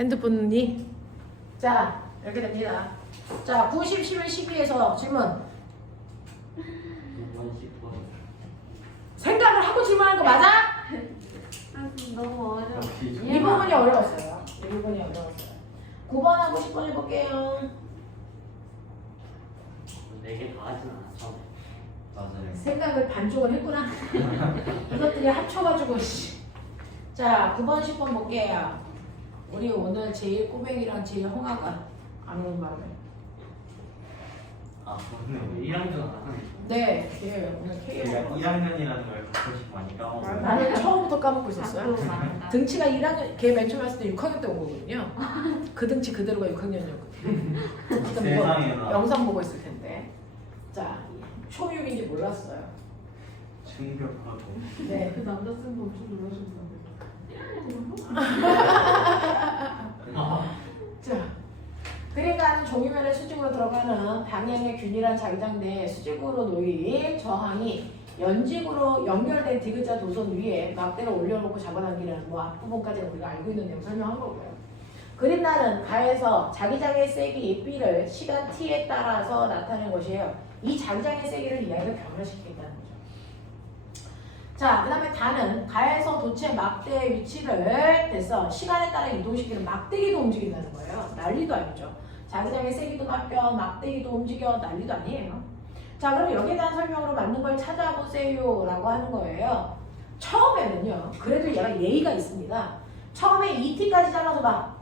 핸드폰이 자 이렇게 됩니다. 자 90, 11, 12에서 질문 생각을 하고 질문하는 거 맞아? 너무 어려워. 이 부분이 어려웠어요. 이 부분이 어려웠어요. 9번하고 10번 해볼게요. 4개 다 하진 않아 처음에. 맞아요. 생각을 반쪽을 했구나. 이것들이 합쳐가지고 자 9번 10번 볼게요. 우리 오늘 제일 꼬맹이랑 제일 홍아가 안 오는 바람에 아 오늘 1학년 안 하네. 네, 예, 오늘 제가 K가 1학년이라는 걸 가끔씩 많이 까먹어요. 나는 처음부터 까먹고 있었어요. 앞으로 많다. 등치가 1학년, 걔 맨 처음 왔을 때 6학년 때 온 거거든요. 그 등치 그대로가 6학년이었거든요. 세상에나. 영상 보고 있을 텐데. 자, 초6인지 몰랐어요. 충격하고. 네. 그 남자 쓴 거 엄청 놀라셨는데. 자, 그러니까 종이면에 수직으로 들어가는 방향의 균일한 자기장 내 수직으로 놓인 저항이 연직으로 연결된 디귿자 도선 위에 막대를 올려놓고 잡아당기는 뭐 앞부분까지는 우리가 알고 있는 내용 설명한 거고요. 그린라는 가에서 자기장의 세기 B를 시간 T에 따라서 나타내는 것이에요. 이 자기장의 세기를 이야기를 변화시키겠다는 거죠. 자, 그 다음에 다는 가에서 도체 막대의 위치를 돼서 시간에 따라 이동시키는 막대기도 움직인다는 거예요. 난리도 아니죠. 자기장의 세기도 바뀌어, 막대기도 움직여, 난리도 아니에요. 자, 그럼 여기에 대한 설명으로 맞는 걸 찾아보세요 라고 하는 거예요. 처음에는요, 그래도 얘가 예의가 있습니다. 처음에 2t까지 잘라서 봐.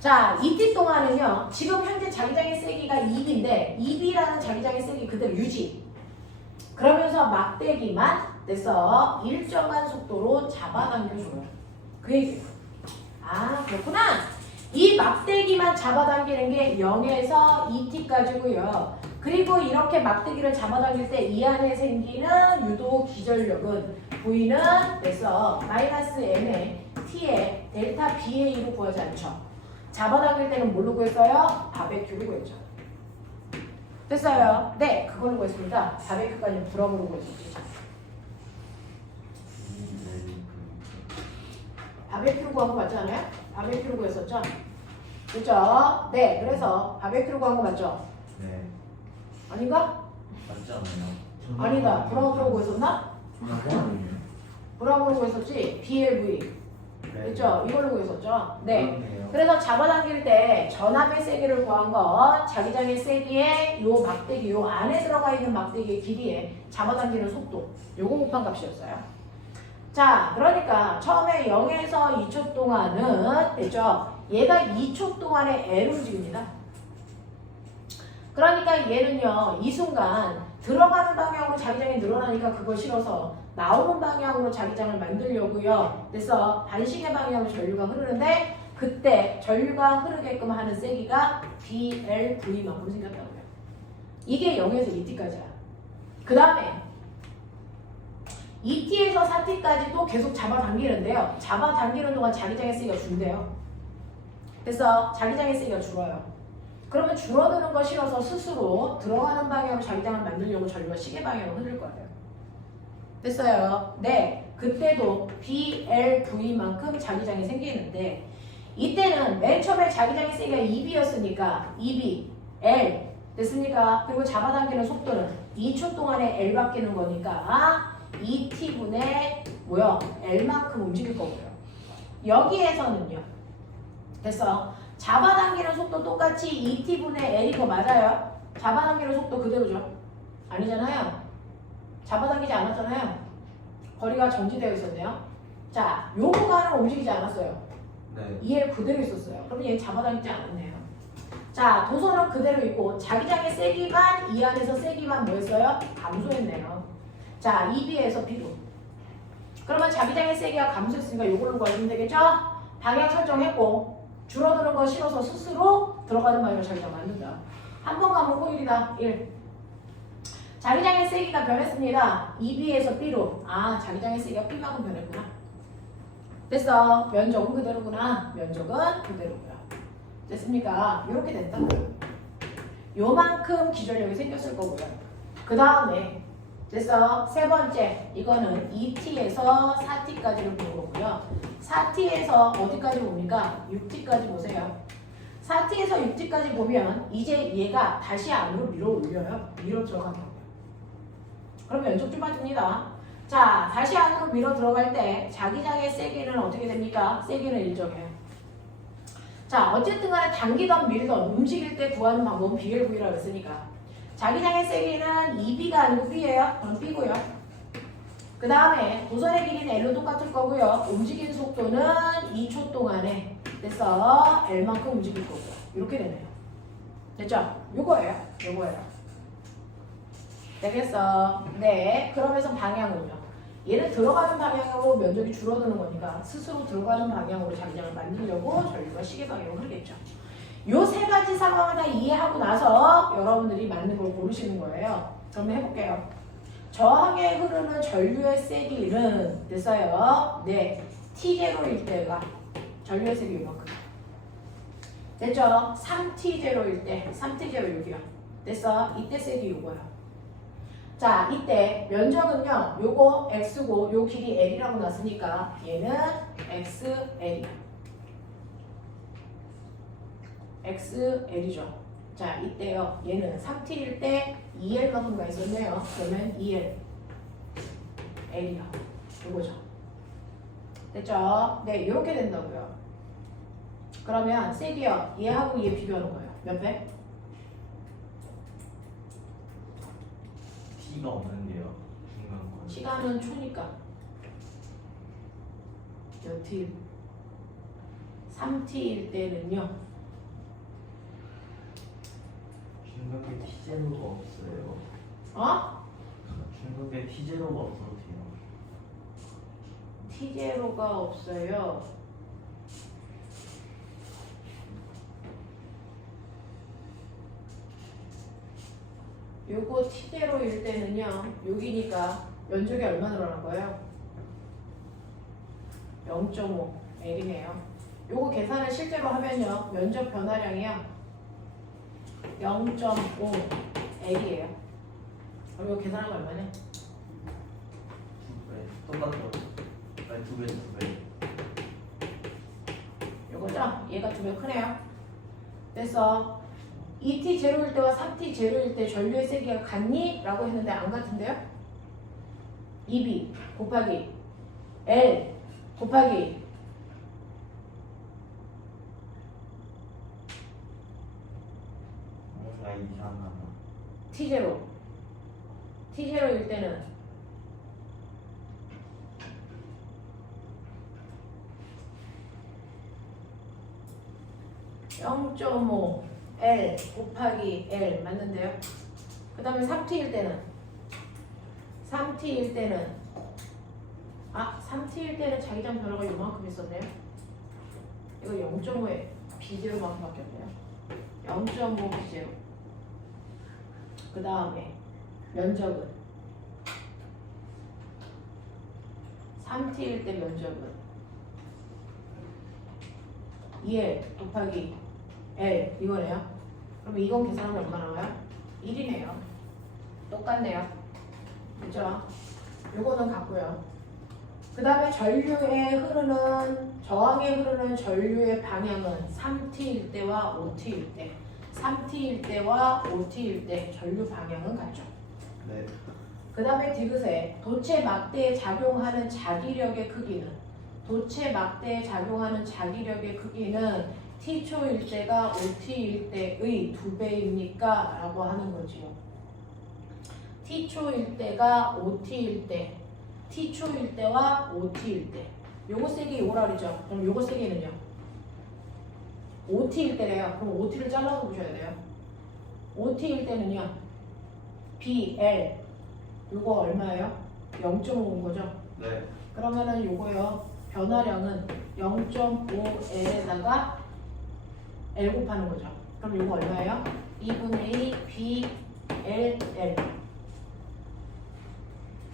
자, 2t 동안은요, 지금 현재 자기장의 세기가 2b인데 2b라는 자기장의 세기 그대로 유지. 그러면서 막대기만 돼서 일정한 속도로 잡아당겨줘요. 그 얘기예요. 아, 그렇구나. 이 막대기만 잡아당기는 게 0에서 2t까지고요. 그리고 이렇게 막대기를 잡아당길 때 이 안에 생기는 유도 기절력은 V는 그래서 마이너스 M에 T에 델타 BA로 구하지 않죠. 잡아당길 때는 뭘로 구했어요? 바베큐로 구했죠. 됐어요? 네, 그걸로 구했습니다. 바베큐까지 불어보로 구했습니다. 바베큐로 구한 거 맞지 않아요? 바베큐로 구했었죠? 그죠? 네, 그래서 바베큐로 구한 거 맞죠? 네. 아닌가? 맞지 않나요? 아니다. 브라우브로 구했었나? 브라우브로 구했었지? BLV. 그죠? 이걸로 구했었죠? 네. 그래서 잡아당길 때 전압의 세기를 구한 건 자기장의 세기에 요 막대기, 요 안에 들어가 있는 막대기의 길이에 잡아당기는 속도. 요거 곱한 값이었어요. 자, 그러니까 처음에 0에서 2초 동안은 됐죠? 얘가 2초 동안에 L 움직입니다. 그러니까 얘는요, 이 순간 들어가는 방향으로 자기장이 늘어나니까 그걸 실어서 나오는 방향으로 자기장을 만들려고요. 그래서 반시계 방향으로 전류가 흐르는데 그때 전류가 흐르게끔 하는 세기가 BLV만큼 생겼다고요. 이게 0에서 2t까지야. 그 다음에 2t에서 4t까지도 계속 잡아당기는데요. 잡아당기는 동안 자기장의 세기가 준대요. 그래서 자기장의 세기가 줄어요. 그러면 줄어드는 거 실어서 스스로 들어가는 방향으로 자기장을 만들려고 전류가 시계 방향으로 흐를 거예요. 됐어요? 네. 그때도 BLV만큼 자기장이 생기는데 이때는 맨 처음에 자기장의 세기가 2B였으니까 2B, L 됐습니까? 그리고 잡아당기는 속도는 2초 동안에 L 바뀌는 거니까 2T분의 뭐야? L만큼 움직일 거고요. 여기에서는요. 됐어. 잡아당기는 속도 똑같이 2T분의 L이 더 맞아요. 잡아당기는 속도 그대로죠. 아니잖아요. 잡아당기지 않았잖아요. 거리가 정지되어 있었네요. 자, 요 구간은 움직이지 않았어요. 네. 2L 그대로 있었어요. 그럼 얘 잡아당기지 않았네요. 자, 도선은 그대로 있고 자기장의 세기만 이 안에서 세기만 뭐 했어요? 감소했네요. 자, 2B에서 B로. 그러면 자기장의 세기가 감소했으니까 요걸로 구하시면 되겠죠? 방향 설정했고 줄어드는 거 실어서 스스로 들어가는 방향으로 자기장 만든다. 한 번 가면 호일이다. 1. 자기장의 세기가 변했습니다. 2B에서 B로. 아, 자기장의 세기가 B만큼 변했구나. 됐어. 면적은 그대로구나. 면적은 그대로고요. 됐습니까? 이렇게 됐다고요. 요만큼 기절력이 생겼을 거고요. 그 다음에 됐어. 세 번째. 이거는 2T에서 4T까지를 본 거고요. 4t에서 어디까지 봅니까? 6t까지 보세요. 4t에서 6t까지 보면 이제 얘가 다시 안으로 밀어 올려요. 밀어 들어가게 하고요. 그럼 면적 좁아집니다. 자, 다시 안으로 밀어 들어갈 때 자기장의 세기는 어떻게 됩니까? 세기는 일정해요. 자, 어쨌든 간에 당기던 밀던 움직일 때 구하는 방법은 BLV라고 했으니까 자기장의 세기는 2B가 아니고 B예요. 그럼 B고요. 그 다음에 도선의 길이는 L로 똑같을 거고요. 움직이는 속도는 2초 동안에 그래서 L만큼 움직일 거고요. 이렇게 되네요. 됐죠? 요거예요. 요거예요. 되겠어? 네. 그러면서 방향은요. 얘는 들어가는 방향으로 면적이 줄어드는 거니까 스스로 들어가는 방향으로 자기장을 만들려고 전류가 시계 방향으로 흐르겠죠. 요 세 가지 상황을 다 이해하고 나서 여러분들이 맞는 걸 고르시는 거예요. 그럼 해볼게요. 저항에 흐르는 전류의 세기는 됐어요. 네. T0일 때가 전류의 세기 요만큼. 됐죠? 3T0일 때 3T0 여기요. 됐어? 이때 세기 요거요. 자, 이때 면적은요. 요거 X고 요 길이 L이라고 놨으니까 얘는 XL이야. XL이죠. 자, 이때요. 얘는 3T일 때 2L가 가 있었네요. 그러면 2L. L이요. 요거죠. 됐죠? 네, 이렇게 된다고요. 그러면 세기요. 얘하고 얘 비교하는 거예요. 몇 배? T가 없는데요. 중간 건. 시간은 초니까. 몇 T? 3T일 때는요. 중간에 T0가 없어요. 어? 중간에 T0가 없어도 돼요. T0가 없어요. 요거 T0일 때는요. 여기니까 면적이 얼마 늘어난 거예요? 0.5 L이네요. 요거 계산을 실제로 하면요. 면적 변화량이요. 0.5 L이에요. 그럼 이거 계산하면 얼마냐? 2배. 똑같아요. 아니 2배, 2배. 요거죠? 얘가 2배 크네요. 그래서 2t 제로일 때와 3t 제로일 때 전류의 세기가 같니? 라고 했는데 안 같은데요? 2b 곱하기 L 곱하기 뭔가 이상하다. t 제로 t 제로일 때는 0.5 L 곱하기 L 맞는데요? 그 다음에 3t일 때는 3t일 때는 자기장 변화가 요만큼 있었네요. 이거 0.5에 B0만큼 바뀌었네요. 0.5 B0. 그 다음에 면적은 3t일 때 면적은 2L 곱하기 L 이거네요. 그럼 이건 계산하면 얼마 나와요? 1이네요. 똑같네요. 그죠? 요거는 같고요. 그 다음에 전류에 흐르는 저항에 흐르는 전류의 방향은 3T일 때와 5T일 때 3T일 때와 5T일 때 전류 방향은 같죠. 네. 그 다음에 디귿에 도체 막대에 작용하는 자기력의 크기는 T초일 때가 5T일 때의 2배입니까? 라고 하는 거지요. T초일 때가 5T일 때, T초일 때와 5T일 때. 요거 세기 요거라 그러죠. 그럼 요거 세기는요? 5T일 때래요. 그럼 5T를 잘라서 보셔야 돼요. 5T일 때는요. BL 요거 얼마예요? 0.5인 거죠? 네. 그러면은 요거요. 변화량은 0.5L에다가 L 곱하는 거죠. 그럼 요거 얼마예요? 2분의 2 BLL.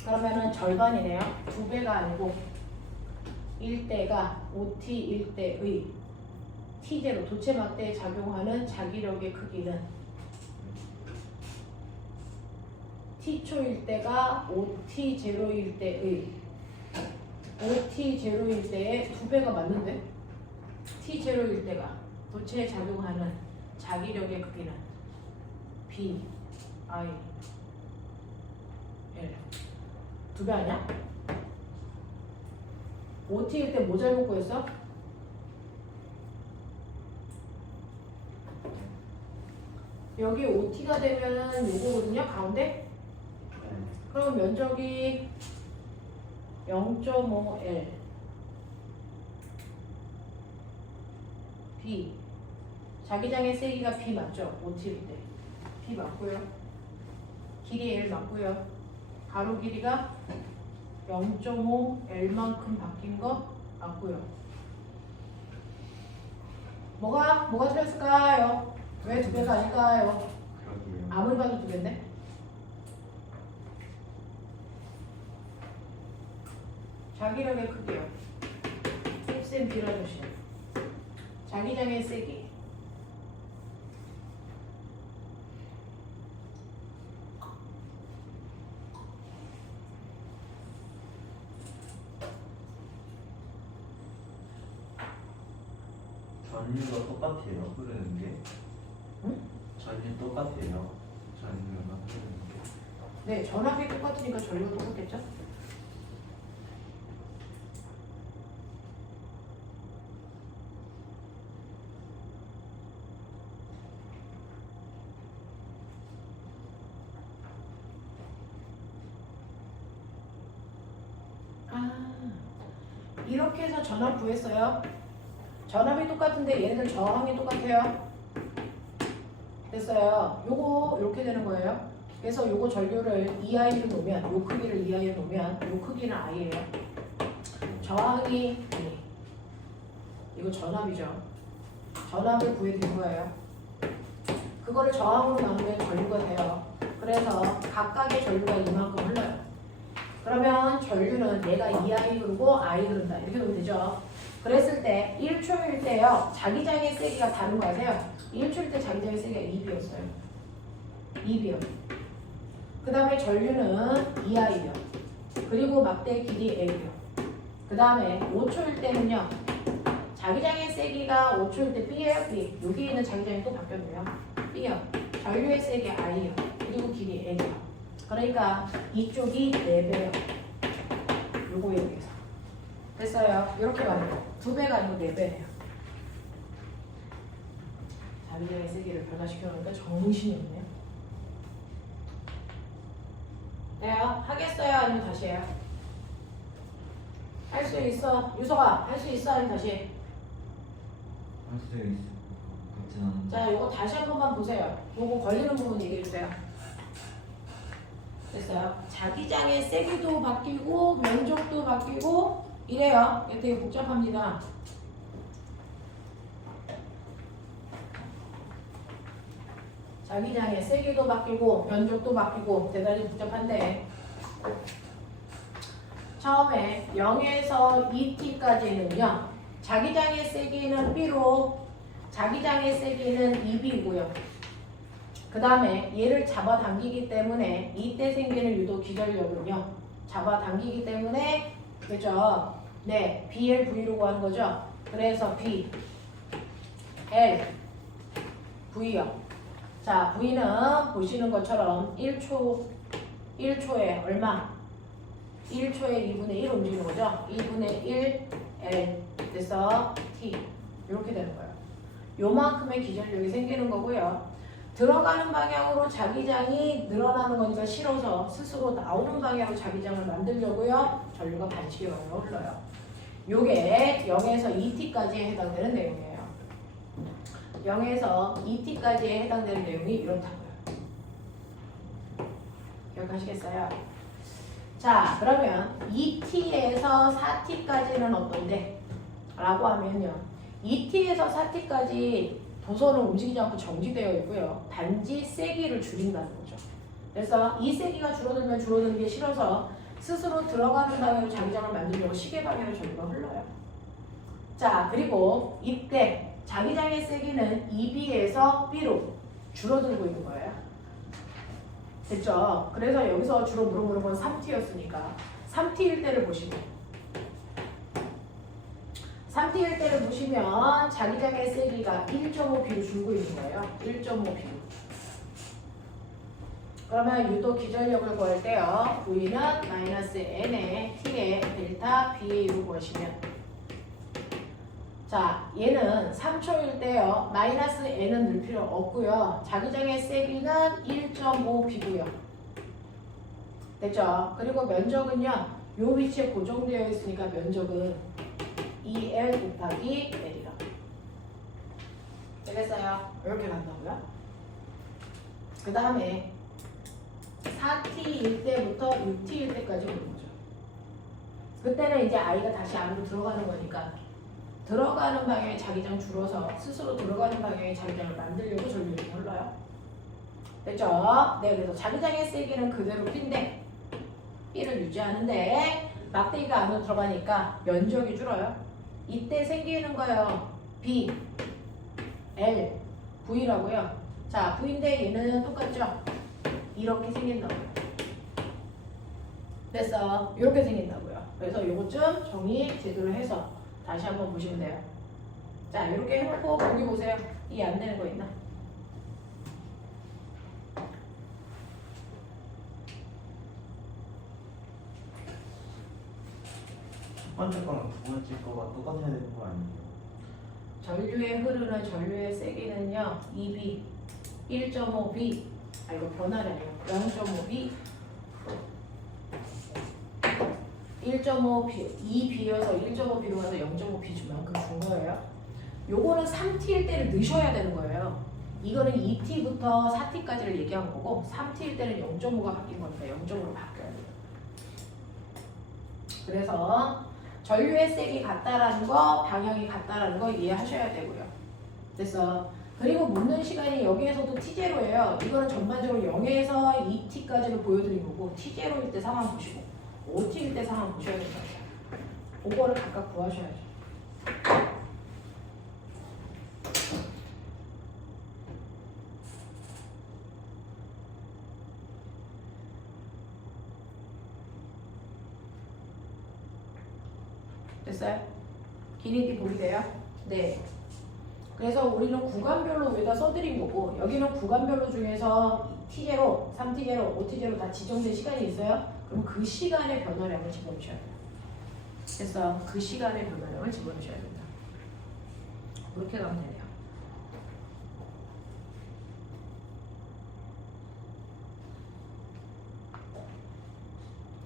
그러면은 절반이네요. 2배가 아니고 1대가 5T 1대의 T제로 도체 막대에 작용하는 자기력의 크기는 T초일 때가 5T 제로일 때의 OT 제로일 때의 2배가 맞는데? T 제로일 때가 도체에 작용하는 자기력의 크기는 B, I, L 2배 아니야? OT일 때 뭐 잘못 구했어? 여기 OT가 되면은 요거거든요, 가운데? 네. 그럼 면적이 0.5L B 자기장의 세기가 B 맞죠? OT일 때 B 맞고요. 길이 L 맞고요. 가로 길이가 0.5L만큼 바뀐 거 맞고요. 뭐가 틀렸을까요? 왜 2배가 아닐까요? 그러게요. 아무리 봐도 2배인데? 자기력의 크기요. 쌤 빌어주시. 자기장의 세기. 전류가 똑같아요. 흐르는 게. 응? 전류 똑같아요. 전류가 흐르는 게. 네, 전압이 똑같으니까 전류가 똑같겠죠? 이렇게 해서 전압 구했어요. 전압이 똑같은데 얘네들 저항이 똑같아요. 됐어요. 요거 이렇게 되는 거예요. 그래서 요거 전류를 EI로 놓으면 요 크기를 EI로 놓으면 요 크기는 I예요. 저항이 아니 이거 전압이죠. 전압을 구해드린 거예요. 그거를 저항으로 나누면 전류가 돼요. 그래서 각각의 전류가 이만큼 흘러요. 그러면 전류는 얘가 EI 흐르고 I 흐른다. 이렇게 놓으면 되죠. 그랬을 때 1초일 때요. 자기장의 세기가 다른 거 아세요? 1초일 때 자기장의 세기가 2B였어요. 2B요. 그 다음에 전류는 EI요. 그리고 막대 길이 L이요. 그 다음에 5초일 때는요. 자기장의 세기가 5초일 때 B예요. B. 여기 있는 자기장이 또 바뀌었네요. B요. 전류의 세기 I요. 그리고 길이 L이요. 그러니까 이쪽이 4배요. 요거 여기서. 됐어요. 이렇게 말해요. 2배가 아니고 4배예요. 자기장의 세기를 변화시켜놓으니까 정신이 없네요. 네요. 하겠어요? 아니면 다시 해요? 할 수 있어. 유서가 할 수 있어? 아니면 다시 해? 할 수 있을 것 같진 않은데. 자, 이거 다시 한 번만 보세요. 요거 걸리는 부분 얘기해주세요. 됐어요. 자기장의 세기도 바뀌고 면적도 바뀌고 이래요. 이게 되게 복잡합니다. 자기장의 세기도 바뀌고 면적도 바뀌고 대단히 복잡한데 처음에 0에서 2t까지는요. 자기장의 세기는 B로 자기장의 세기는 2B고요. 그 다음에 얘를 잡아당기기 때문에 이때 생기는 유도 기전력은요. 잡아당기기 때문에 그죠? 네, BL, V로 하는 거죠. 그래서 B, L, V요. 자, V는 보시는 것처럼 1초에 얼마? 1초에 2분의 1 움직이는 거죠. 2분의 1 L 그래서 T 이렇게 되는 거예요. 요만큼의 기전력이 생기는 거고요. 들어가는 방향으로 자기장이 늘어나는 거니까 싫어서 스스로 나오는 방향으로 자기장을 만들려고요. 전류가 반칙의 방향으로 흘러요. 요게 0에서 2t까지에 해당되는 내용이에요. 0에서 2t까지에 해당되는 내용이 이렇다고요. 기억하시겠어요? 자, 그러면 2t에서 4t까지는 어떤데? 라고 하면요. 2t에서 4t까지 도선은 움직이지 않고 정지되어 있고요. 단지 세기를 줄인다는 거죠. 그래서 이 세기가 줄어들면 줄어드는 게 싫어서 스스로 들어가는 방향으로 자기장을 만들려고 시계 방향으로 전류가 흘러요. 자, 그리고 이때 자기장의 세기는 2B에서 B로 줄어들고 있는 거예요. 됐죠? 그래서 여기서 주로 물어보는 건 3T였으니까 3T일 때를 보시고 3T일 때를 보시면 자기장의 세기가 1.5B로 줄고 있는 거예요. 1.5B. 그러면 유도 기전력을 구할 때요. V는 마이너스 N에 T의 델타 BA로 구하시면 자, 얘는 3초일 때요. 마이너스 N은 넣을 필요 없고요. 자기장의 세기는 1.5B고요. 됐죠? 그리고 면적은요. 요 위치에 고정되어 있으니까 면적은 2L 곱하기 L이요. 되겠어요? 이렇게 간다고요? 그 다음에 4T일 때부터 6T일 때까지 오는 거죠. 그때는 이제 I가 다시 안으로 들어가는 거니까 들어가는 방향에 자기장 줄어서 스스로 들어가는 방향에 자기장을 만들려고 전류를 흘러요. 됐죠? 네, 그래서 자기장의 세기는 그대로 B인데 B를 유지하는데 막대기가 안으로 들어가니까 면적이 줄어요. 이때 생기는 거예요. B, L, V라고요. 자, V인데 얘는 똑같죠? 이렇게 생긴다고요. 됐어. 이렇게 생긴다고요. 그래서 요것 좀 정리 제대로 해서 다시 한번 보시면 돼요. 자, 이렇게 해놓고 보기 보세요. 이해 안 되는 거 있나? 첫 번째 거랑 두 번째 거가 똑같아야 되는 거 아니에요? 전류에 흐르는 전류의 세기는요. 2B, 1.5B. 아, 이거 변화량이요. 0.5B. 1.5B, 2B여서 1.5B로 가서 0.5B 주면 준 거예요. 요거는 3T일 때를 넣으셔야 되는 거예요. 이거는 2T부터 4T까지를 얘기한 거고 3T일 때는 0.5가 바뀐 거니까 0.5로 바뀌어야 돼요. 그래서 전류의 색이 같다라는 거, 방향이 같다라는 거 이해하셔야 되고요. 그래서 그리고 묻는 시간이 여기에서도 T0예요. 이거는 전반적으로 0에서 2T까지를 보여드린 거고 T0일 때 상황 보시고 5T일 때 상황 보셔야 된다. 그거를 각각 구하셔야죠. 됐어요? 기니티 보기 돼요? 네. 그래서 우리는 구간별로 여기다 써드린 거고 여기는 구간별로 중에서 T0, 3T0, 5T0 다 지정된 시간이 있어요. 그럼 그 시간의 변화량을 집어넣으셔야 돼요. 그래서 그 시간의 변화량을 집어넣으셔야 된다. 그렇게 가면 되네요.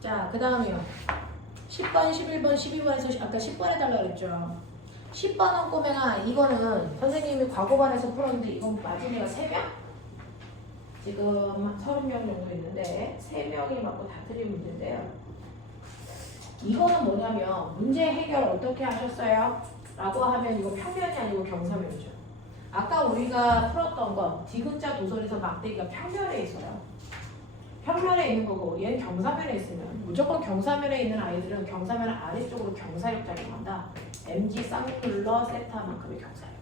자, 그 다음에요. 10번, 11번, 12번에서 아까 10번 해달라 그랬죠. 10번은 꼬맹아 이거는 선생님이 과거반에서 풀었는데 이건 맞은 애가 3명? 지금 30명 정도 있는데 3명이 맞고 다 틀린 문제인데요. 이거는 뭐냐면 문제 해결 어떻게 하셨어요? 라고 하면 이거 평면이 아니고 경사면이죠. 아까 우리가 풀었던 건 디귿자 도선에서 막대기가 평면에 있어요. 평면에 있는 거고 얘는 경사면에 있으면 무조건 경사면에 있는 아이들은 경사면 아래쪽으로 경사력 작용한다. mg 쌍눌러 세타만큼의 경사력.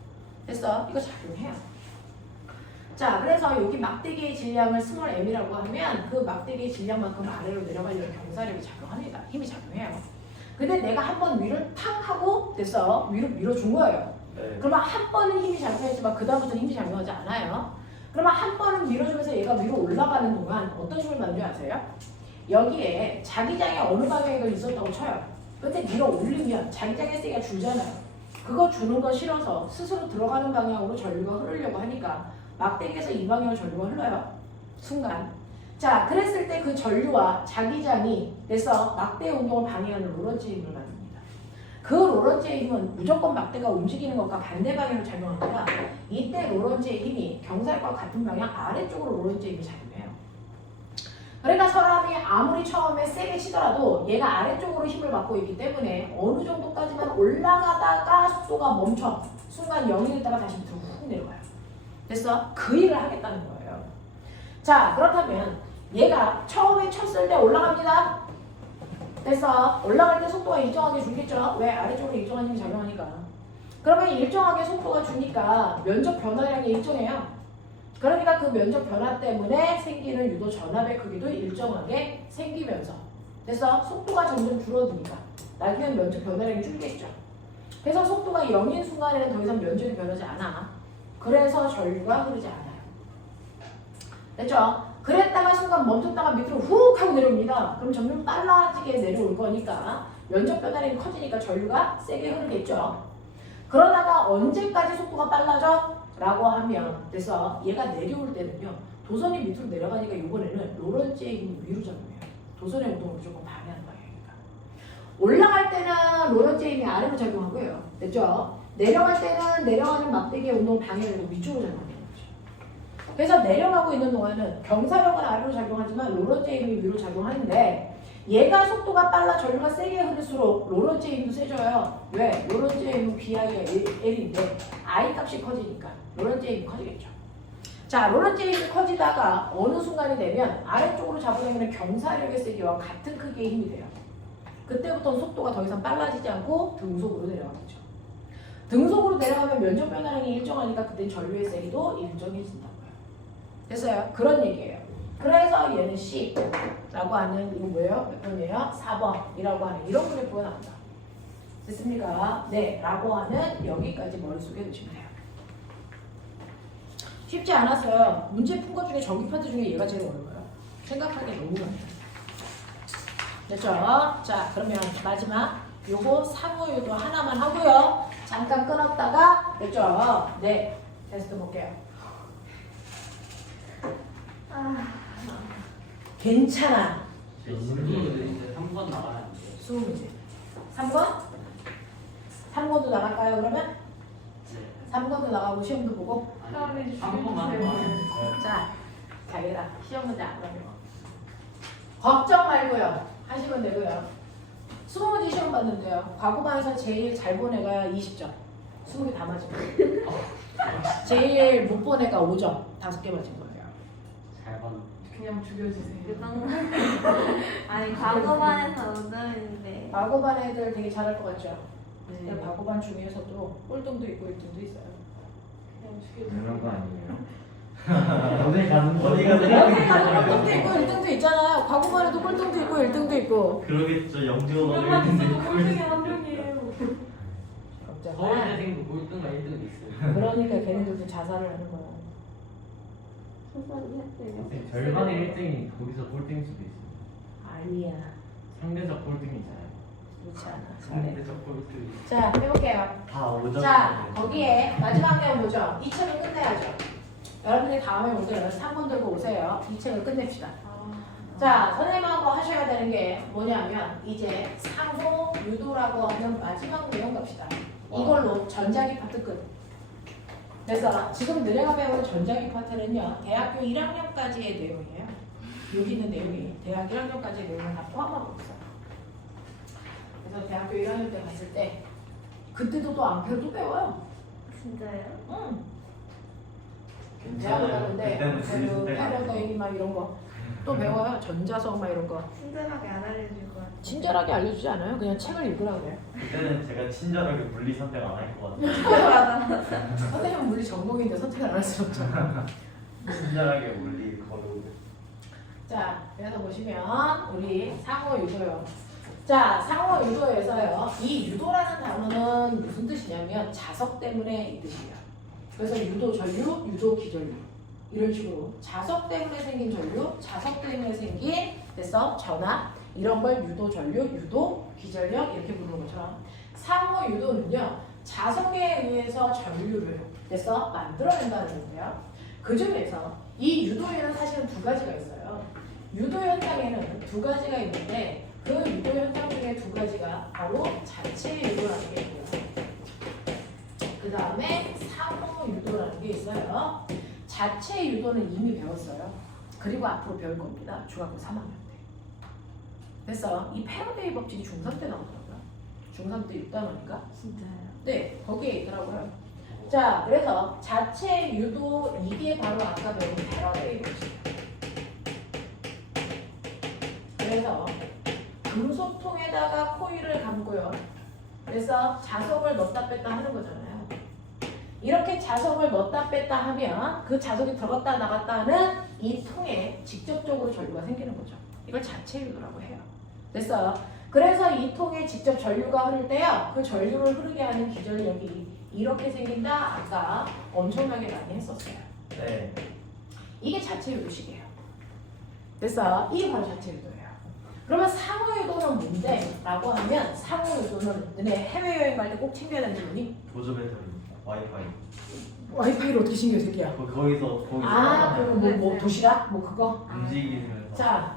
됐어? 이거 작용해요. 자, 그래서 여기 막대기의 질량을 스몰 m이라고 하면 그 막대기의 질량만큼 아래로 내려가려는 경사력이 작용합니다. 힘이 작용해요. 근데 내가 한 번 위를 탕 하고 됐어. 위로 밀어준 거예요. 네. 그러면 한 번은 힘이 작용했지만 그 다음부터는 힘이 작용하지 않아요. 그러면 한 번은 밀어주면서 얘가 위로 올라가는 동안 어떤 식으로 만든지 아세요? 여기에 자기장이 어느 방향에도 있었다고 쳐요. 근데 밀어 올리면 자기장의 세기가 줄잖아요. 그거 주는 거 싫어서 스스로 들어가는 방향으로 전류가 흐르려고 하니까 막대기에서 이 방향으로 전류가 흘러요. 순간. 자, 그랬을 때 그 전류와 자기장이 돼서 막대 운동을 방해하는 로런츠의 힘을 만듭니다. 그 로런츠의 힘은 무조건 막대가 움직이는 것과 반대 방향으로 작용합니다. 이때 로런츠의 힘이 경사력과 같은 방향 아래쪽으로 로런츠의 힘이 작용해요. 그러니까 사람이 아무리 처음에 세게 치더라도 얘가 아래쪽으로 힘을 받고 있기 때문에 어느 정도까지만 올라가다가 속도가 멈춰. 순간 0이 있다가 다시 밑으로 훅 내려가요. 됐어? 그 일을 하겠다는 거예요. 자, 그렇다면 얘가 처음에 쳤을 때 올라갑니다. 됐어? 올라갈 때 속도가 일정하게 줄겠죠? 왜? 아래쪽으로 일정한 힘이 작용하니까. 그러면 일정하게 속도가 주니까 면적 변화량이 일정해요. 그러니까 그 면적 변화 때문에 생기는 유도 전압의 크기도 일정하게 생기면서 됐어? 속도가 점점 줄어드니까 나중에는 면적 변화량이 줄겠죠. 그래서 속도가 0인 순간에는 더 이상 면적이 변하지 않아. 그래서 전류가 흐르지 않아요. 됐죠? 그랬다가 순간 멈췄다가 밑으로 훅 하고 내려옵니다. 그럼 점점 빨라지게 내려올 거니까 면적 변화량이 커지니까 전류가 세게 흐르겠죠. 그러다가 언제까지 속도가 빨라져? 라고 하면 그래서 얘가 내려올 때는요. 도선이 밑으로 내려가니까 이번에는 로런츠의 힘이 위로 작용해요. 도선의 운동을 무조건 방해하는 방향이니까. 올라갈 때는 로런츠의 힘이 아래로 작용하고요. 됐죠? 내려갈 때는 내려가는 막대기의 운동을 방해하려고 위쪽으로 작용해요. 그래서 내려가고 있는 동안은 경사력은 아래로 작용하지만 로런츠의 힘이 위로 작용하는데 얘가 속도가 빨라 전류가 세게 흐를수록 로런츠의 힘도 세져요. 왜? 로런츠의 힘은 BI가 L인데 I 값이 커지니까 로런츠의 힘이 커지겠죠. 자, 로런츠의 힘이 커지다가 어느 순간이 되면 아래쪽으로 잡아당기는 경사력의 세기와 같은 크기의 힘이 돼요. 그때부터는 속도가 더 이상 빨라지지 않고 등속으로 내려가겠죠. 등속으로 내려가면 면적 변화량이 일정하니까 그때 전류의 세기도 일정해진다고요. 됐어요? 그런 얘기예요. 그래서 얘는 C라고 하는 이거 뭐예요? 몇 번이에요? 4번이라고 하는 이런 그래프가 나온다. 됐습니까? 네, 라고 하는 여기까지 머릿속에 넣으시면 돼요. 쉽지 않았어요. 문제 푼 것 중에 전기 파트 중에 얘가 제일 어려워요. 생각하기 너무 많아요. 됐죠? 자, 그러면 마지막 요거 상호유도 하나만 하고요. 잠깐 끊었다가 됐죠? 네, 테스트 볼게요. 괜찮아. 이제 3번 나가야 돼. 수업 문제. 3번? 3번도 나갈까요, 그러면? 네. 3번도 나가고 시험도 보고. 아니, 3번만. 자, 자기라 시험 문제 안 가면 걱정 말고요. 하시면 되고요. 20문제 시험 봤는데요. 과거반에서 제일 잘 본 애가 20점. 20개 다 맞은 거예요. 제일 못 본 애가 5점. 5개 맞은 거예요. 잘 봤네. 그냥 죽여주세요. 아니 과거반에서 5점인데. 과거반 애들 되게 잘할 것 같죠? 네. 근데 과거반 중에서도 꼴등도 있고 1등도 있어요. 그냥 죽여주세요. 그런 거 아니에요? 어디 가는 어디 가도 꼴등도 있고 1등도 있잖아요. 과거반에도 꼴등도 있고 1등도 있고. 그러겠죠. 영지원 그러면 어디 있어도 꼴등이 한 명이에요. 걱정 마. 서울대생도 꼴등과 1등이 있어요. 그러니까 걔네들도 자살을 하는 거야. 선생님 절반의 1등이 거기서 꼴등일 수도 있어요. 아니야. 상대적 꼴등이잖아요. 그렇지 않아. 잘해. 상대적 꼴등. 자, 해볼게요. 다 5점. 자, 거기에 마지막 내용 뭐죠? 이 책을 끝내야죠. 여러분들이 다음에 올 때는 3번 들고 오세요. 이 책을 끝냅시다. 자, 선생님하고 하셔야 되는 게 뭐냐면 이제 상호 유도라고 하는 마지막 내용 갑시다. 이걸로 전자기 파트 끝. 그래서 지금 너네가 배우는 전자기 파트는요. 대학교 1학년까지의 내용이에요. 여기 있는 내용이 대학 1학년까지의 내용을 다 포함하고 있어요. 그래서 대학교 1학년 때 갔을 때 그때도 또 암페어 또 배워요. 진짜요? 응. 괜찮아요. 대학을 가는데 그때는 재밌을 때가 아니고. 패러다임이 막 이런 거 또 배워요. 전자석 막 이런 거. 친절하게 안 알려줄 것 같아요. 친절하게 알려주지 않아요. 그냥 책을 읽으라 그래요. 그때는 제가 친절하게 물리 선택 안 할 것 같아요. 맞아. 선생님은 물리 전공인데 선택을 안 할 수 없죠. 친절하게 물리 거르고. 자, 그래서 보시면 우리 상호 유도요. 자, 상호 유도에서요. 이 유도라는 단어는 무슨 뜻이냐면 자석 때문에 이 뜻이에요. 그래서 유도 전류, 유도 기전류 이런 식으로 자석 때문에 생긴 전류, 자석 때문에 생긴 그래서 전압 이런 걸 유도 전류, 유도 기전력 이렇게 부르는 것처럼 상호 유도는요. 자석에 의해서 전류를 그래서 만들어낸다는 건데요. 그 중에서 이 유도에는 사실은 두 가지가 있어요. 유도 현상에는 두 가지가 있는데 그 유도 현상 중에 두 가지가 바로 자체 유도라는 게 있고요. 그 다음에 상호 유도라는 게 있어요. 자체 유도는 이미 배웠어요. 그리고 앞으로 배울 겁니다. 중학교 3학년 때. 그래서 이 패러데이 법칙이 중3 때 나오더라고요. 중3 때 6단원인가? 진짜요? 네, 거기에 있더라고요. 자, 그래서 자체 유도 이게 바로 아까 배운 패러데이 법칙이에요. 그래서 금속통에다가 코일을 감고요. 그래서 자석을 넣었다 뺐다 하는 거잖아요. 이렇게 자석을 넣었다 뺐다 하면 그 자석이 들어갔다 나갔다 하는 이 통에 직접적으로 전류가 생기는 거죠. 이걸 자체 유도라고 해요. 그래서 그래서 이 통에 직접 전류가 흐를 때요. 그 전류를 흐르게 하는 기전력이 이렇게 생긴다. 아까 엄청나게 많이 했었어요. 네. 이게 자체 유도식이에요. 그래서 이게 바로 자체 유도예요. 그러면 상호 유도는 뭔데라고 하면 상호 유도는 너네 해외여행 갈 때 꼭 챙겨야 되는 거니? 보조 배터리, 와이파이. 와이파이를 어떻게 챙겨 새끼야? 거기서 그리고 뭐 도시락? 뭐 그거? 움직이면서. 자.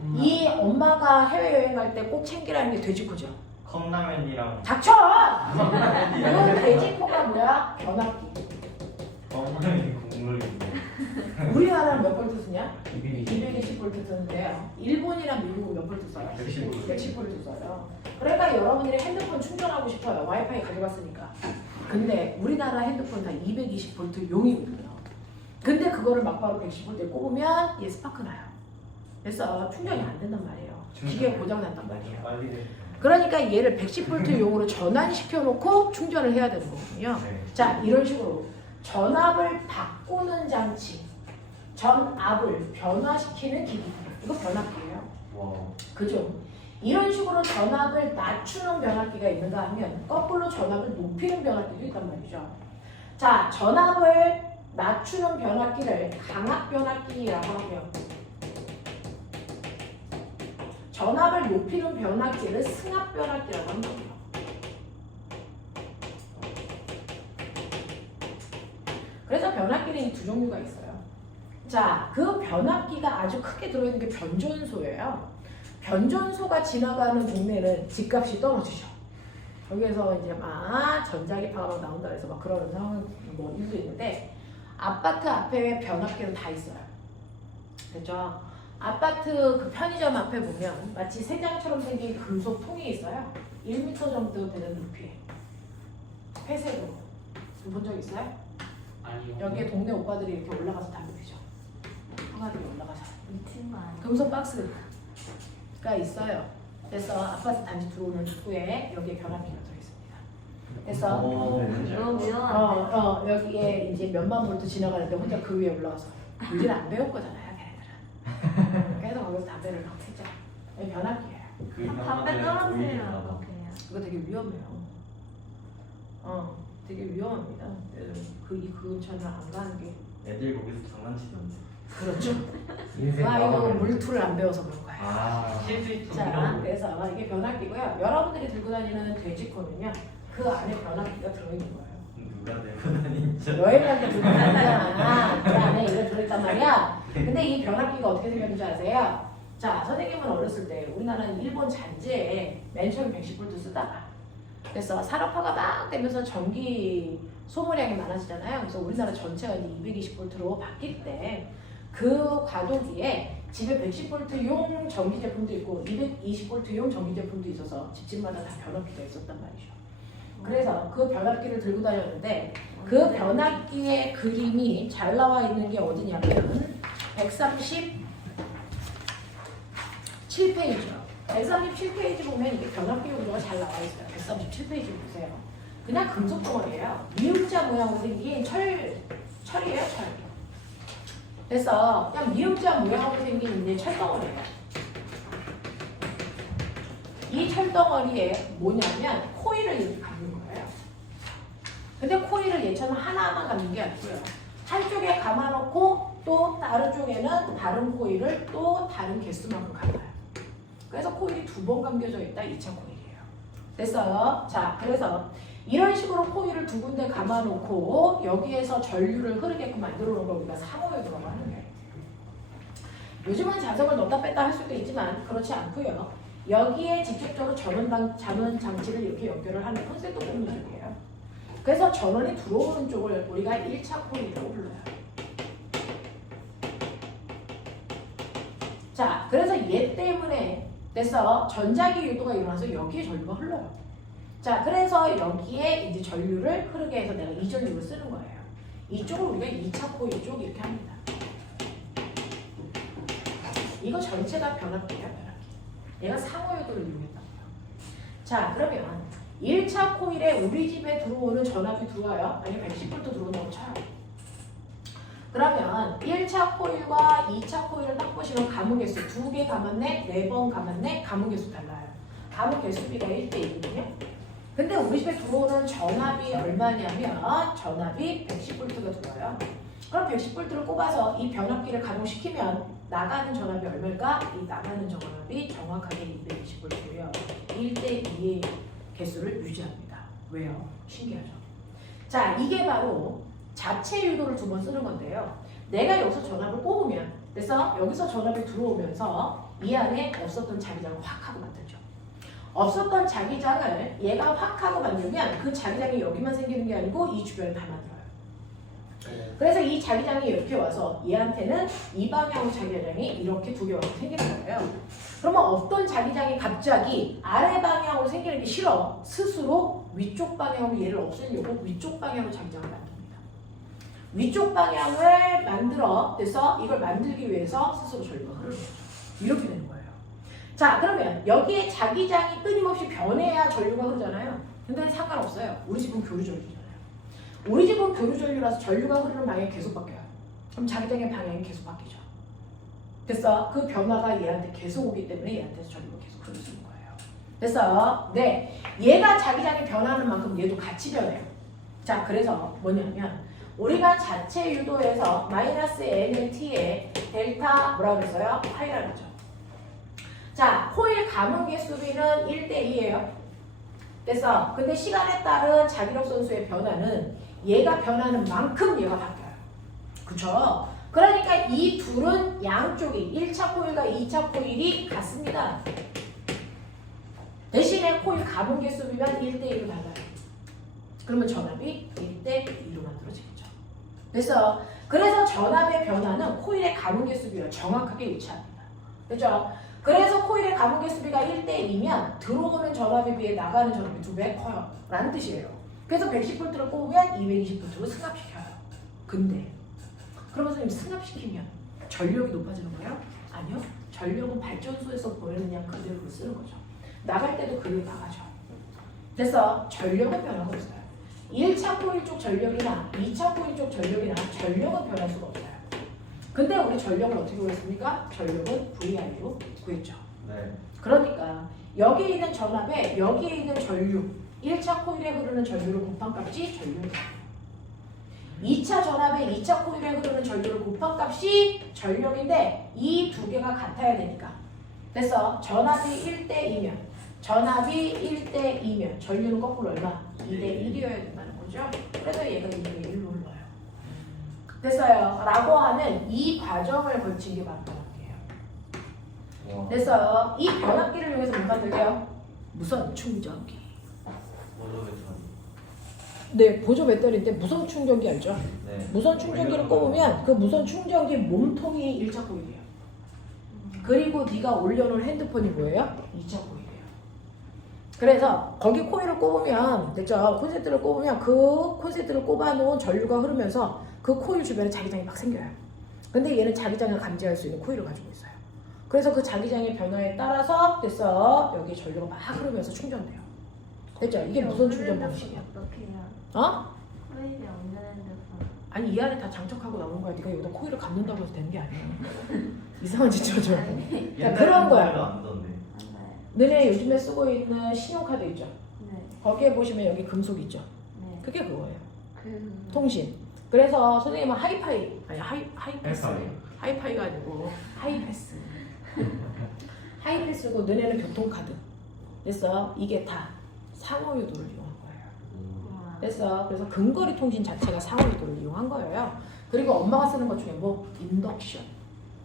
먹는 거. 이 엄마가 해외여행 갈 때 꼭 챙기라는 게 돼지코죠. 컵라면이랑 닥쳐! 이건 돼지코가 뭐야? 변압기. 컵라면이 국물인데. 우리나라는 몇 볼트 쓰냐? 220. 220볼트 쓰는데요. 일본이랑 미국은 몇 볼트 써요? 110 110볼트 써요. 그러니까 여러분들이 핸드폰 충전하고 싶어요. 와이파이 가져갔으니까. 근데 우리나라 핸드폰 다 220볼트 용이거든요. 근데 그거를 막바로 110볼트에 꼽으면 얘 스파크 나요. 그래서 충전이 안 된단 말이에요. 기계 고장 난단 말이에요. 빨리 돼. 그러니까 얘를 110V 용으로 전환시켜 놓고 충전을 해야 되는 거거든요. 네. 자, 이런 식으로 전압을 바꾸는 장치, 전압을 변화시키는 기기. 이거 변압기예요. 와. 그죠? 이런 식으로 전압을 낮추는 변압기가 있는가 하면 거꾸로 전압을 높이는 변압기도 있단 말이죠. 자, 전압을 낮추는 변압기를 강압 변압기라고 하고요. 전압을 높이는 변압기를 승합 변압기라고 합니다. 그래서 변압기는 두 종류가 있어요. 자, 그 변압기가 아주 크게 들어있는 게 변전소예요. 변전소가 지나가는 동네는 집값이 떨어지죠. 여기에서 이제 막 전자기파가 막 나온다 해서 막 그러는 상황 뭐 일도 있는데 아파트 앞에 변압기는 다 있어요. 됐죠? 아파트 그 편의점 앞에 보면 마치 세장처럼 생긴 금속 통이 있어요. 1m 정도 되는 높이. 회색으로. 본 적 있어요? 아니요. 여기에 동네 오빠들이 이렇게 올라가서 담배 피죠. 형아들이 올라가서. 미친 거 아니야? 금속 박스가 있어요. 그래서 아파트 단지 들어오는 입구에 여기에 변압기가 들어있습니다. 그래서 너무 위험한데. 여기에 이제 몇만 볼트 지나가는데 혼자 그 위에 올라가서 우리는 안 배울 거잖아요, 걔네들은. 그래서 거기서 담배를 막 피죠. 여기 변압기예요. 그 담배 형아들 떨어뜨리면 보이나 봐. 어떡해요? 이거 되게 위험해요. 되게 위험합니다. 그 근처는 안 가는 게 애들 거기서 장난치던데. 그렇죠. 인생 아, 이거 마음을 물툴을 안 배워서 그런 거예요. 아. 실수있 자, 그래서 이게 변압기고요. 여러분들이 들고 다니는 돼지코는요, 그 안에 변압기가 들어있는 거예요. 누가 들고 다니죠? 여행 갈 때 들고 다니잖아. 그 안에 이거 들어있단 말이야. 근데 이 변압기가 어떻게 생겼는지 아세요? 자, 선생님은 어렸을 때 우리나라는 일본 잔재에 맨 처음 110V 쓰다가 그래서 산업화가 막 되면서 전기 소모량이 많아지잖아요. 그래서 우리나라 전체가 이제 220V로 바뀔 때 그 과도기에 집에 110V용 전기 제품도 있고 220V용 전기 제품도 있어서 집집마다 다 변압기가 있었단 말이죠. 그래서 그 변압기를 들고 다녔는데 그 변압기의 그림이 잘 나와 있는 게 어디냐면 137페이지요. 137페이지 보면 이게 변압기 용도가 잘 나와 있어요. 137페이지 보세요. 그냥 금속 덩어리예요. 미음자 모양으로 생긴 철이에요, 철. 그래서 그냥 미음자 모양으로 생긴 이제 철덩어리예요. 이 철덩어리에 뭐냐면 코일을 이렇게 감는 거예요. 근데 코일을 얘처럼 하나만 감는 게 아니고요. 한쪽에 감아놓고 또 다른 쪽에는 다른 코일을 또 다른 개수만큼 감아요. 그래서 코일이 두 번 감겨져 있다 2차 코일이에요. 됐어요? 자, 그래서 이런 식으로 코일을 두 군데 감아놓고 여기에서 전류를 흐르게끔 만들어 놓은 걸 우리가 상호유도라고 하는 거예요. 요즘은 자석을 넣었다 뺐다 할 수도 있지만 그렇지 않고요. 여기에 직접적으로 전원 장치를 이렇게 연결을 하는 콘센트 공유적이에요. 그래서 전원이 들어오는 쪽을 우리가 1차 코일이라고 불러요. 자, 그래서 얘 때문에 그래서 전자기 유도가 일어나서 여기에 전류가 흘러요. 자, 그래서 여기에 이제 전류를 흐르게 해서 내가 이 전류를 쓰는 거예요. 이쪽을 우리가 2차 코일 쪽 이렇게 합니다. 이거 전체가 변압기예요, 변압기. 얘가 상호유도를 이용했다고요. 자, 그러면 1차 코일에 우리 집에 들어오는 전압이 들어와요. 아니면 110V 들어온다고 쳐요. 그러면 1차 코일과 2차 코일을 딱 보시면 감은 개수 2개 감았네, 4번 감았네, 감은 개수 달라요. 감은 개수비가 1대2거든요. 근데 우리 집에 들어오는 전압이 얼마냐면 전압이 110V가 들어와요. 그럼 110V를 꼽아서 이 변압기를 가동시키면 나가는 전압이 얼마일까? 이 나가는 전압이 정확하게 220V고요. 1대2의 개수를 유지합니다. 왜요? 신기하죠? 자, 이게 바로 자체 유도를 두 번 쓰는 건데요. 내가 여기서 전압을 꼽으면, 그래서 여기서 전압이 들어오면서 이 안에 없었던 자기장을 확 하고 만들죠. 없었던 자기장을 얘가 확 하고 만들면 그 자기장이 여기만 생기는 게 아니고 이 주변에 다 만들어요. 그래서 이 자기장이 이렇게 와서 얘한테는 이 방향으로 자기장이 이렇게 두 개가 생기는 거예요. 그러면 어떤 자기장이 갑자기 아래 방향으로 생기는 게 싫어. 스스로 위쪽 방향으로 얘를 없애려고 위쪽 방향으로 자기장을 만듭니다. 위쪽 방향을 만들어 그래서 이걸 만들기 위해서 스스로 전류가 흐르는 거죠. 이렇게 되는 거예요. 자, 그러면 여기에 자기장이 끊임없이 변해야 전류가 흐르잖아요. 근데 상관없어요. 우리 집은 교류전류잖아요. 우리 집은 교류전류라서 전류가 흐르는 방향이 계속 바뀌어요. 그럼 자기장의 방향이 계속 바뀌죠. 그래서 그 변화가 얘한테 계속 오기 때문에 얘한테서 전류가 계속 흐르는 거예요. 그래서 네, 얘가 자기장이 변하는 만큼 얘도 같이 변해요. 자, 그래서 뭐냐면 우리가 자체 유도에서 마이너스 NLT에 델타 뭐라고 그랬어요? 파이라고 하죠. 자, 코일 감은 개수비는 1대2예요. 그래서 근데 시간에 따른 자기력 선수의 변화는 얘가 변하는 만큼 얘가 바뀌어요. 그쵸? 그러니까 이 둘은 양쪽이 1차 코일과 2차 코일이 같습니다. 대신에 코일 감은 개수비만 1대1로 달라요. 그러면 전압이 1대2로 만들어지겠죠. 그래서 전압의 변화는 코일의 감은 개수비와 정확하게 일치합니다. 그렇죠? 그래서 코일의 감은 개수비가 1대2면 들어오는 전압에 비해 나가는 전압이 2배 커요. 라는 뜻이에요. 그래서 110V를 꼽으면 220V로 승합시켜요. 근데 그러면 선생님 승합시키면 전력이 높아지는 거예요? 아니요. 전력은 발전소에서 보내는 양 그대로 쓰는 거죠. 나갈 때도 그대로 나가죠. 그래서 전력은 변화가 없어요. 1차 코일 쪽 전력이나 2차 코일 쪽 전력이나 전력은 변할 수가 없어요. 근데 우리 전력을 어떻게 구했습니까? 전력은 VI로 구했죠. 네. 그러니까 여기에 있는 전압에 여기에 있는 전류 1차 코일에 흐르는 전류를 곱한 값이 전류입니다. 2차 전압에 2차 코일에 흐르는 전류를 곱한 값이 전력인데 이 두 개가 같아야 되니까. 그래서 전압이 1대2면 전류는 거꾸로 얼마? 2대1이어야 된다는 거죠. 그래서 얘가 2대1로 흘러요. 됐어요. 라고 하는 이 과정을 거친 게 바로 변압기예요. 그래서 이 변압기를 이용해서 뭐 만들게요? 무선 충전기. 뭐죠, 배터리? 네, 보조 배터리인데 무선 충전기 알죠? 네. 무선 충전기를 꼽으면 그 무선 충전기 몸통이 1차 코일이에요. 그리고 네가 올려놓은 핸드폰이 뭐예요? 2차 코일이에요. 그래서 거기 코일을 꼽으면 됐죠? 콘센트를 꼽으면 그 콘센트를 꼽아놓은 전류가 흐르면서 그 코일 주변에 자기장이 막 생겨요. 근데 얘는 자기장을 감지할 수 있는 코일을 가지고 있어요. 그래서 그 자기장의 변화에 따라서 됐어 여기 전류가 막 흐르면서 충전돼요. 됐죠? 이게 무선 충전 방식이야. 어떻게 해요? 어? 코일이 없는 핸드폰. 아니 이 안에 다 장착하고 나오는 거야. 네가 여기다 코일을 감는다고 해서 되는 게 아니야. 이상한 짓 쳐줘. 그러니까 그런 거야. 안 던데. 너네 요즘에 쓰고 있는 신용카드 있죠? 네. 거기에 보시면 여기 금속 있죠? 네. 그게 그거예요. 그 통신. 그래서 선생님은 하이파이 아니 하이패스 하이파이. 하이파이가 아니고 하이패스. 하이패스고 너네는 교통카드. 그래서 이게 다 상호유도를 이용한 거예요. 와. 그래서 근거리 통신 자체가 상호유도를 이용한 거예요. 그리고 엄마가 쓰는 것 중에 뭐 인덕션,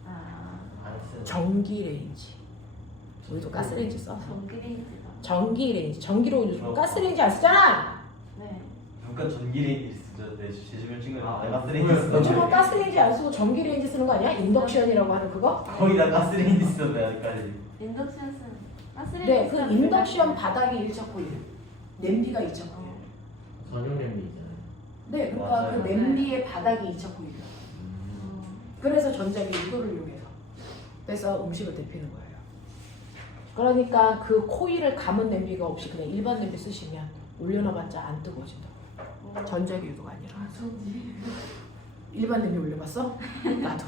아. 안 쓰는. 전기레인지. 우리도 가스레인지 써. 전기레인지가. 전기레인지, 전기로 요즘 가스레인지 안 쓰잖아. 네. 잠깐 전기레인지 쓰죠. 내 제주면 친구가 내가 가스레인지 쓰던 요즘은 가스레인지 안 쓰고 전기레인지 쓰는 거 아니야? 인덕션이라고 하는 그거? 거의 다 가스레인지 쓰던데 아직까지. 인덕션 쓰는 가스레인지. 네, 그 쓰는 인덕션 바닥이 1차 코일, 냄비가 2차 코일. 전용 냄비 있잖아요. 네, 그러니까 맞아요. 그 냄비의 바닥이 2차 코일이야. 그래서 전자기 유도를 이용해서 그래서 음식을 데피는 거예요. 그러니까 그 코일을 감은 냄비가 없이 그냥 일반 냄비 쓰시면 올려놔봤자 안 뜨거워진다고. 전자기 유도가 아니라. 일반 냄비 올려봤어? 나도.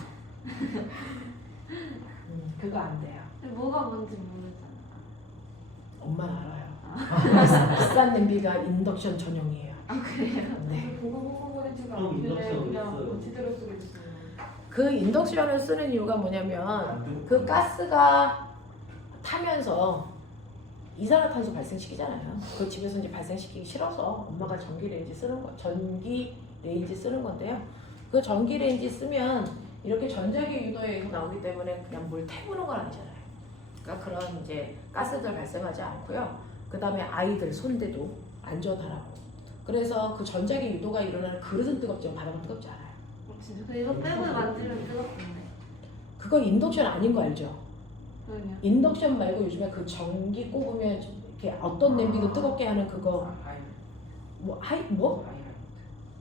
그거 안 돼요. 뭐가 뭔지 모르잖아. 엄마는 알아요. 비싼 냄비가 인덕션 전용이에요. 아 그래요? 네. 보고 홍보해주가 또 없길래 인덕션도 그냥 있어요. 고치대로 쓰고 있어요. 그 인덕션을 쓰는 이유가 뭐냐면 그 가스가 타면서 이산화탄소 발생시키잖아요. 그 집에서 이제 발생시키기 싫어서 엄마가 전기 레인지 쓰는 건데요. 그 전기 레인지 쓰면 이렇게 전자기 유도에 나오기 때문에 그냥 뭘 태우는 건 아니잖아요. 그러니까 그런 이제 가스들 발생하지 않고요. 그 다음에 아이들 손대도 안전하라고. 그래서 그 전자기 유도가 일어나는 그릇은 뜨겁지만 바닥은 뜨겁지 않아요. 진짜 그 이거 빼고 만지면 뜨겁던데. 그거 인덕션 아닌 거 알죠? 그러냐? 인덕션 말고 요즘에 그 전기 꼽으면 이렇게 어떤 냄비도 뜨겁게 하는 그거 뭐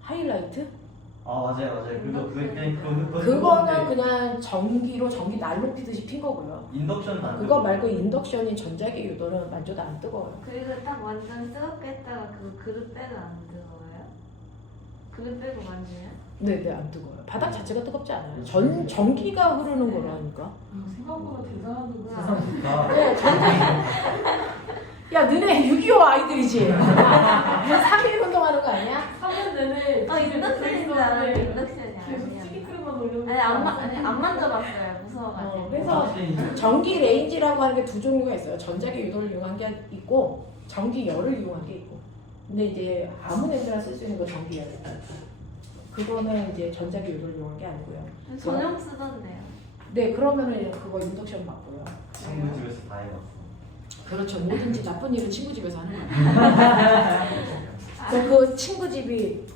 하이라이트? 아 맞아요. 그거는 그냥 전기로 전기 난로 피듯이 핀 거고요. 인덕션 안 그거 말고 인덕션이 전자기 유도는 만져도 안 뜨거워요. 그리고 딱 완전 뜨겁게 했다가 그 그릇 빼도 안 뜨거워요? 그릇 빼고 만지면? 네네 안 뜨거워요. 바닥 자체가 뜨겁지 않아요. 전기가 흐르는 거라니까. 생각보다 대단한 누구야. 세상이다. 네, 야 너네 6.25 아이들이지? 3일 운동하는 거 아니야? 3년 내내 인덕션인 줄 알았는데 인덕션이 계속 아니야. 찌개크림만 올려놓고 아니 안 만져봤어요. 무서워가지고. 그래서 전기 레인지라고 하는 게 두 종류가 있어요. 전자기 유도를 이용한 게 있고 전기 열을 이용한 게 있고. 근데 이제 아무 냄새나 쓸 수 있는 거 전기 열. 그거는 이제 전자기 유도를 이용한 게 아니고요. 전용 쓰던데요. 네, 그러면은 그거 인덕션 맞고요. 친구 집에서 다 해봤어. 그렇죠. 뭐든지 나쁜 일은 친구 집에서 하는 거예요. 그 친구 집이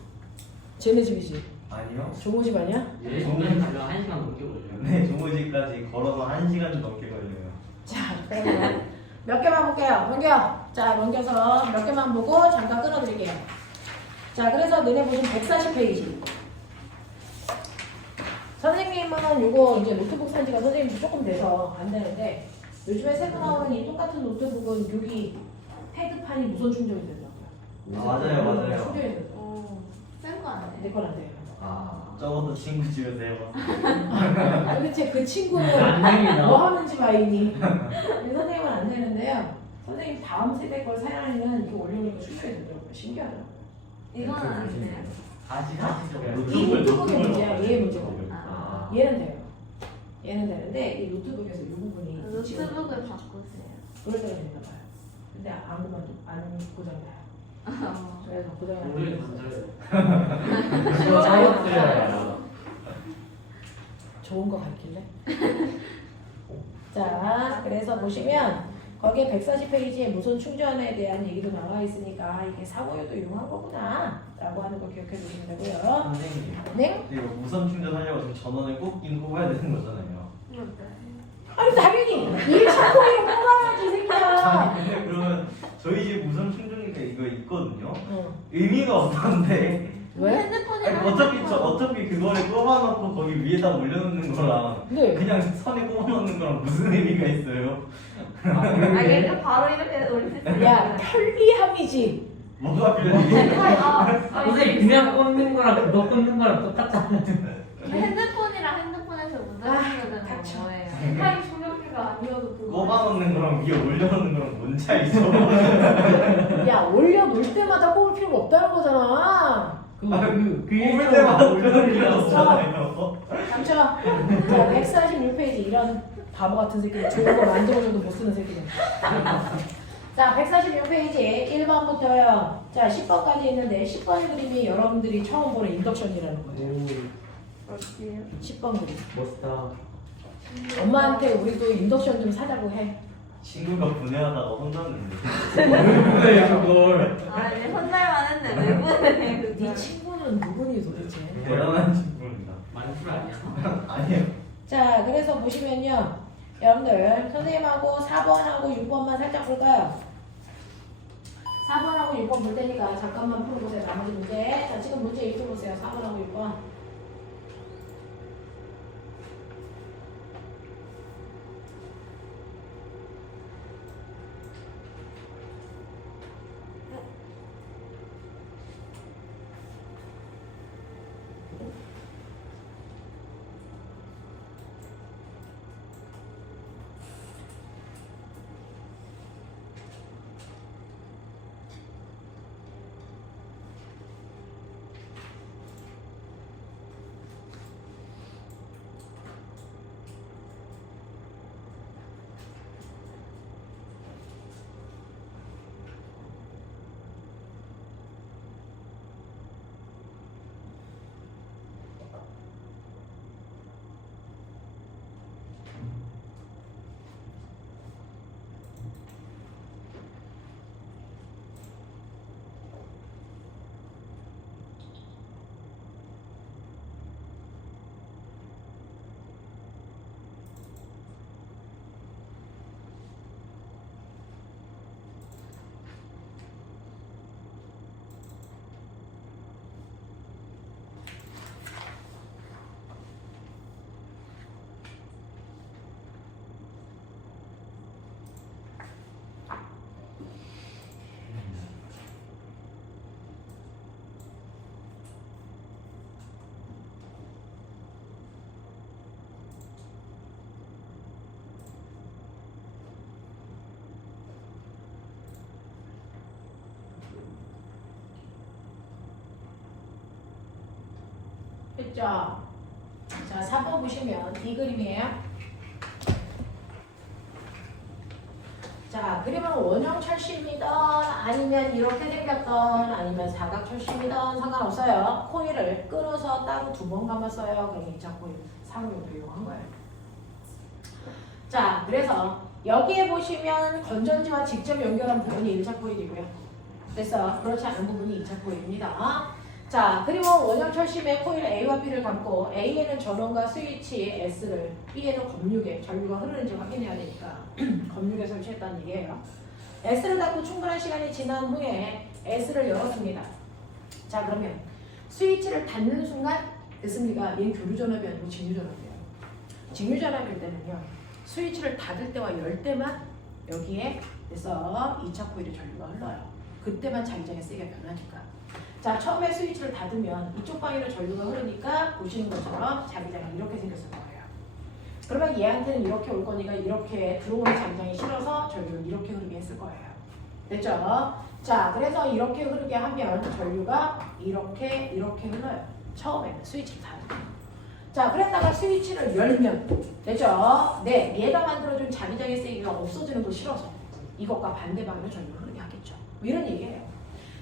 쟤네 집이지? 아니요. 종호 집 아니야? 얘 정면 가면 1시간 넘게 걸려요. 네, 종호집까지 걸어서 1시간 넘게 걸려요. 자, 그러면 몇 개만 볼게요. 넘겨. 자, 넘겨서 몇 개만 보고 잠깐 끊어드릴게요. 자, 그래서 너네 보시면 140페이지. 선생님은 요거 이제 노트북 산 지가 선생님도 조금 돼서 안 되는데 요즘에 새로 나오는 이 똑같은 노트북은 여기 패드판이 무선 충전이 된다고요. 맞아요. 충전이 된다. 오, 센거 아니에요? 내 건 안 돼요. 아, 적어도 친구 집에서 해봤어. 도대체 그 친구는 안 됩니다. 뭐 하는 집 아이니? 근데 선생님은 안 되는데요. 선생님 다음 세대 걸 사양하면 이거 올려놓으니까 충전이 되더라고요. 신기하더라고요. 이거는 안 돼요? 이 노트북의 문제야. 얘의 문제고. 아. 얘는 돼요. 얘는 되는데 이 노트북에서 이 부분이 노트북을 바꾸세요. 그럴 때가 됐나 봐요. 근데 안 고장 나요. 그래서 고장이 안 우리 나요. 먼저 자유투자예요. 좋은 거 가르칠래? 자, 그래서 보시면 거기에 140페이지에 무선 충전에 대한 얘기도 나와 있으니까 이게 사고에도 이용한 거구나 라고 하는 거 기억해 주시면 되고요. 선생님, 네? 이거 무선 충전하려고 지금 전원을 꽂긴 꽂아야 되는 거잖아요. 아니 당연히 1차포기로 뽑아야지 이 새끼야. 아니 근데 그러면 저희 집 무선 충전기가 이거 있거든요. 응. 의미가 없던데. 왜? 핸드폰이랑 어차피 그거를 꼽아놓고 거기 위에다 올려놓는 거랑 네. 그냥 선에 꼽아놓는 거랑 무슨 의미가 있어요? 아 얘가 바로 이렇게 올릴 수 있어요. 야 편리함이지. 뭐가 필요해? 선생님 그냥 꽂는 거랑 그거 꽂는 거랑 똑같잖아요. 핸드폰이랑 핸드폰에서 닥쳐. 무전기는 뭐예요? 스카이 충전기가 아니어도 그거 꼽아놓는 거랑 위에 올려놓는 거랑 뭔 차이죠? 야 올려놓을 때마다 꼽을 필요가 없다는 거잖아. 그 꼽을 때마다 올려놓을 필요 없잖아요. 감쳐. 자 146페이지 이런 바보 같은 새끼 좋은 거 만들어줘도 못 쓰는 새끼들. 자 146페이지 1번부터요. 자 10번까지 있는데 10번 그림이 여러분들이 처음 보는 인덕션이라는 거예요. 오, 어디요? 10번 그림. 멋있다. 엄마한테 우리도 인덕션 좀 사자고 해. 친구가 분해하다가 혼났는데. 왜 그걸? 아 이제 혼날만 했는데 왜 보내 네 그걸? 친구는 누구니 도대체? 대단한 친구입니다. 만술 아니야? 아니에요. 자 그래서 보시면요. 여러분들 선생님하고 4번하고 6번만 살짝 볼까요? 4번하고 6번 볼 테니까 잠깐만 풀어보세요. 나머지 문제. 자 지금 문제 읽어보세요. 4번하고 6번. 했죠? 자, 4번 보시면 이 그림이에요. 자, 그림은 원형 철심이든 아니면 이렇게 생겼던 아니면 사각 철심이든 상관없어요. 코일을 끌어서 따로 2번 감았어요. 그럼 2차 코일 사용용도 이용한 거예요. 자, 그래서 여기에 보시면 건전지와 직접 연결한 부분이 1차 코일이고요. 그래서 그렇지 않은 부분이 2차 코일입니다. 자, 그리고 원형 철심의 코일 A와 B를 감고 A에는 전원과 스위치 S를, B에는 검육에 전류가 흐르는지 확인해야 되니까 검육에 설치했다는 얘기예요. S를 닫고 충분한 시간이 지난 후에 S를 열었습니다. 자, 그러면 스위치를 닫는 순간 됐습니까? 얘는 교류전압이 아니고 직류전압이에요. 직류전압일 때는요, 스위치를 닫을 때와 열 때만 여기에 그래서 2차 코일의 전류가 흘러요. 그때만 자기장의 세기가 변하니까. 자, 처음에 스위치를 닫으면 이쪽 방향으로 전류가 흐르니까 보시는 것처럼 자기장이 이렇게 생겼을 거예요. 그러면 얘한테는 이렇게 올 거니까 이렇게 들어오는 자기장이 싫어서 전류를 이렇게 흐르게 했을 거예요. 됐죠? 자, 그래서 이렇게 흐르게 하면 전류가 이렇게 흘러요. 처음에는 스위치를 닫으면. 자, 그랬다가 스위치를 열면 됐죠? 네, 얘가 만들어준 자기장의 세기가 없어지는 거 싫어서 이것과 반대 방향으로 전류를 흐르게 하겠죠. 이런 얘기예요.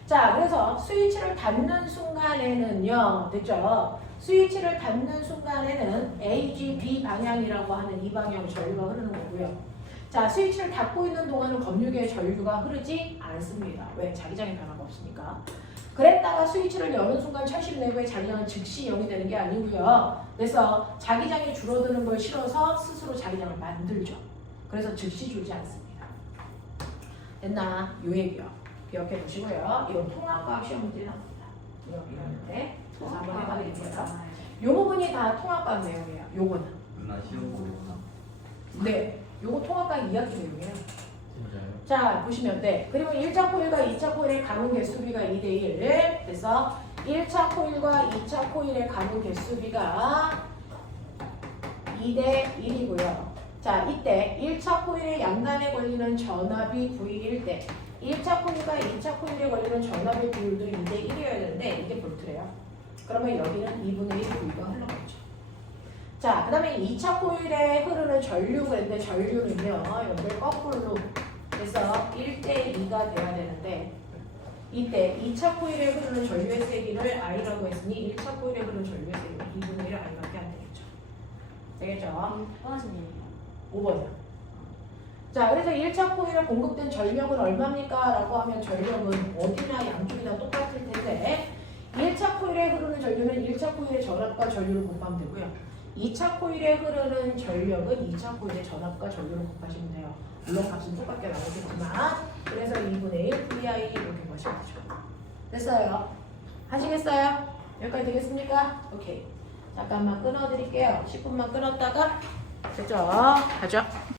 자, 그래서 스위치를 닫는 순간에는요, 됐죠? 스위치를 닫는 순간에는 A, B 방향이라고 하는 이 방향으로 전류가 흐르는 거고요. 자, 스위치를 닫고 있는 동안은 검육에 전류가 흐르지 않습니다. 왜? 자기장의 변화가 없으니까. 그랬다가 스위치를 여는 순간 철심 내부의 자기장은 즉시 0이 되는 게 아니고요. 그래서 자기장이 줄어드는 걸 싫어서 스스로 자기장을 만들죠. 그래서 즉시 줄지 않습니다. 됐나? 요 얘기요. 기억해 두시고요. 이건 통합과학 시험 문제 나옵니다. 이렇게 그래서 한번 해봐드릴게요. 요 부분이 다 통합과학 내용이에요. 요거는. 누나 시험 보겠구나. 네. 요거 통합과학 2학기 내용이에요. 진짜요? 자, 보시면 돼. 그리고 1차 코일과 2차 코일의 감은 개수비가 2대1. 그래서 1차 코일과 2차 코일의 감은 개수비가 2대1이고요. 자, 이때 1차 코일의 양단에 걸리는 전압이 V일 때 1차 코일과 2차 코일에 걸리는 전압의 비율도 2대1이어야 되는데 이게 볼트래요. 그러면 여기는 2분의 1 V가 흘러가죠. 자, 그 다음에 2차 코일에 흐르는 전류 그랬는데 전류는요, 여기 거꾸로 그래서 1대2가 돼야 되는데 이때 2차 코일에 흐르는 전류의 세기를 I라고 했으니 1차 코일에 흐르는 전류의 세기는 2분의 1 I밖에 안 되겠죠. 되겠죠? 5번이요. 자, 그래서 1차 코일에 공급된 전력은 얼마입니까? 라고 하면 전력은 어디나 양쪽이 다 똑같을 텐데 1차 코일에 흐르는 전류는 1차 코일의 전압과 전류를 곱하면 되고요. 2차 코일에 흐르는 전력은 2차 코일의 전압과 전류를 곱하시면 돼요. 물론 값은 똑같게 나오겠지만 그래서 2분의 1 VI 이렇게 보시면 되죠. 됐어요? 하시겠어요? 여기까지 되겠습니까? 오케이. 잠깐만 끊어드릴게요. 10분만 끊었다가 됐죠? 가죠?